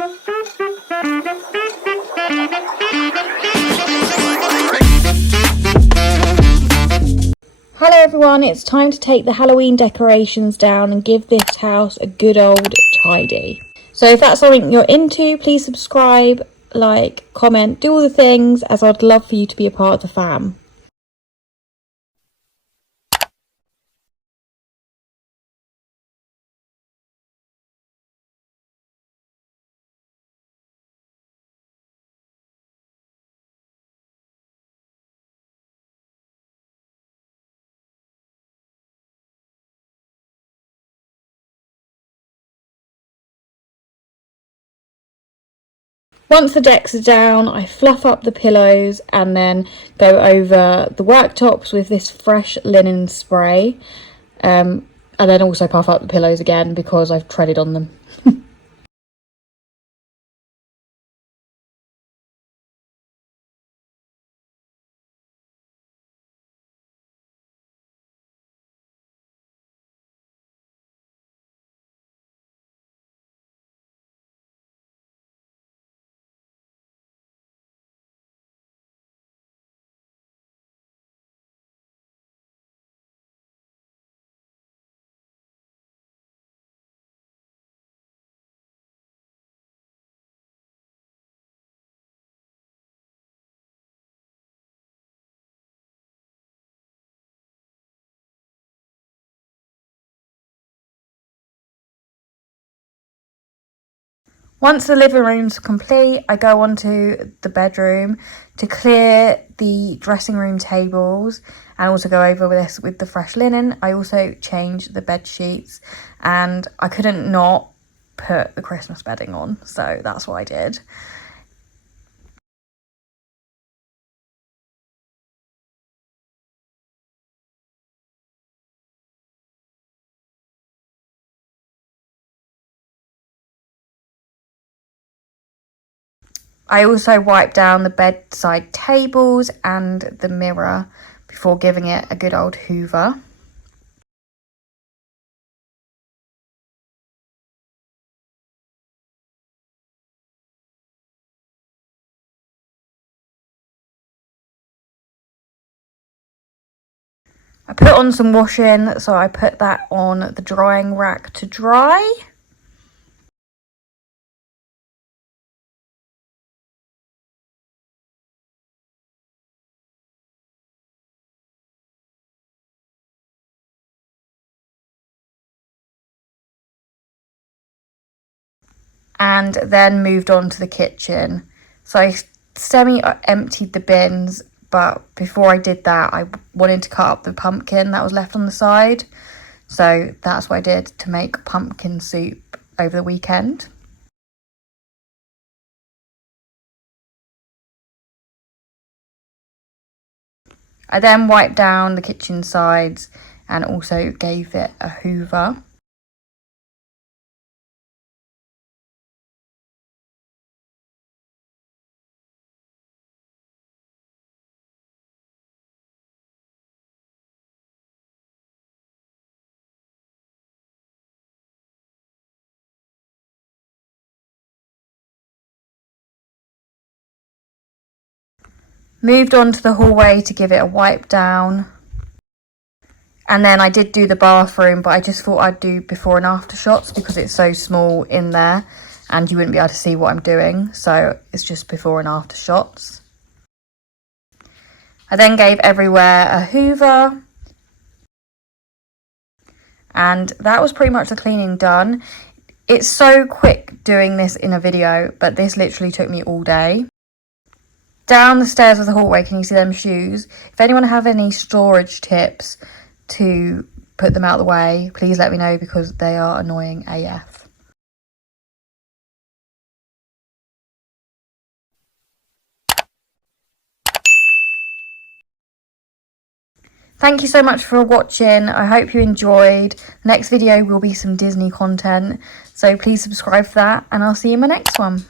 Hello everyone, it's time to take the Halloween decorations down and give this house a good old tidy. So if that's something you're into, please subscribe, like, comment, do all the things, as I'd love for you to be a part of the fam. Once the decks are down, I fluff up the pillows and then go over the worktops with this fresh linen spray. And then also puff up the pillows again because I've treaded on them. Once the living room's complete, I go on to the bedroom to clear the dressing room tables and also go over this with the fresh linen. I also changed the bed sheets and I couldn't not put the Christmas bedding on, so that's what I did. I also wiped down the bedside tables and the mirror before giving it a good old hoover. I put on some washing, so I put that on the drying rack to dry. And then moved on to the kitchen. So I semi-emptied the bins, but before I did that, I wanted to cut up the pumpkin that was left on the side. So that's what I did to make pumpkin soup over the weekend. I then wiped down the kitchen sides and also gave it a hoover. Moved on to the hallway to give it a wipe down. And then I did do the bathroom, but I just thought I'd do before and after shots because it's so small in there and you wouldn't be able to see what I'm doing. So it's just before and after shots. I then gave everywhere a hoover. And that was pretty much the cleaning done. It's so quick doing this in a video, but this literally took me all day. Down the stairs of the hallway, can you see them shoes? If anyone have any storage tips to put them out of the way, please let me know because they are annoying AF. Thank you so much for watching. I hope you enjoyed. Next video will be some Disney content, so please subscribe for that and I'll see you in my next one.